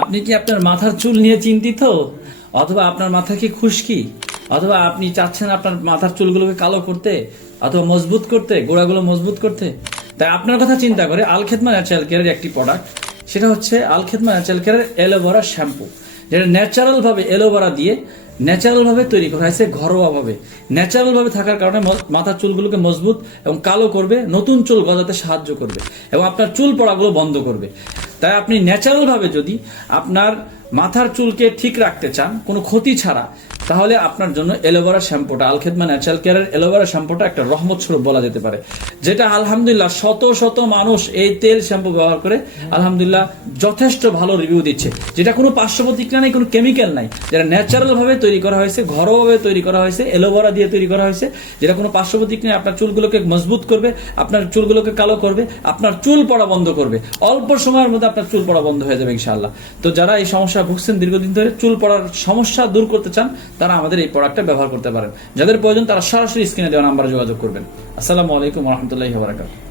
আপনি কি আপনার মাথার চুল নিয়ে চিন্তিত, অথবা আপনার মাথা কি খুশকি, অথবা আপনি চাচ্ছেন আপনার মাথার চুলগুলোকে কালো করতে অথবা মজবুত করতে, গোড়াগুলো মজবুত করতে? তাই আপনার কথা চিন্তা করে আলখেদমা ন্যাচারাল কেয়ারের একটি প্রোডাক্ট, সেটা হচ্ছে আলখেদমা ন্যাচারাল কেয়ারের অ্যালোভেরা শ্যাম্পু, যেটা ন্যাচারাল ভাবে অ্যালোভেরা দিয়ে ন্যাচারাল ভাবে তৈরি করা হয়েছে, ঘরোয়া ভাবে। ন্যাচারাল ভাবে থাকার কারণে মাথার চুলগুলোকে মজবুত এবং কালো করবে, নতুন চুল গজাতে সাহায্য করবে এবং আপনার চুল পড়াগুলো বন্ধ করবে। তাই আপনি ন্যাচারাল ভাবে যদি আপনার মাথার চুলকে ঠিক রাখতে চান কোনো ক্ষতি ছাড়া, তাহলে আপনার জন্য অ্যালোভেরা শ্যাম্পুটা, আলখেদমা ন্যাচারাল কেয়ারের অ্যালোভেরা শ্যাম্পুটা একটা রহমত স্বরূপ বলা যেতে পারে। যেটা আলহামদুলিল্লাহ শত শত মানুষ এই তেল শ্যাম্পু ব্যবহার করে আলহামদুলিল্লাহ যথেষ্ট ভালো রিভিউ দিচ্ছে। যেটা কোনো পার্শ্ব প্রতিক্রিয়া নেই, কোনো কেমিক্যাল নাই, যেটা ন্যাচারাল ভাবে তৈরি করা হয়েছে, ঘরোয়াভাবে তৈরি করা হয়েছে, অ্যালোভেরা দিয়ে তৈরি করা হয়েছে, যেটা কোনো পার্শ্ব প্রতিক্রিয়া আপনার চুলগুলোকে মজবুত করবে, আপনার চুলগুলোকে কালো করবে, আপনার চুল পড়া বন্ধ করবে। অল্প সময়ের মধ্যে আপনার চুল পড়া বন্ধ হয়ে যাবে ইনশাআল্লাহ। তো যারা এই সমস্যা ভুগছেন দীর্ঘদিন ধরে, চুল পড়ার সমস্যা দূর করতে চান, তারা আমাদের এই প্রোডাক্টটা ব্যবহার করতে পারেন। যাদের প্রয়োজন তারা সরাসরি স্ক্রিনে দেওয়া নাম্বারে যোগাযোগ করবেন। আসসালামু আলাইকুম ওয়া রাহমাতুল্লাহি ওয়া বারাকাতুহু।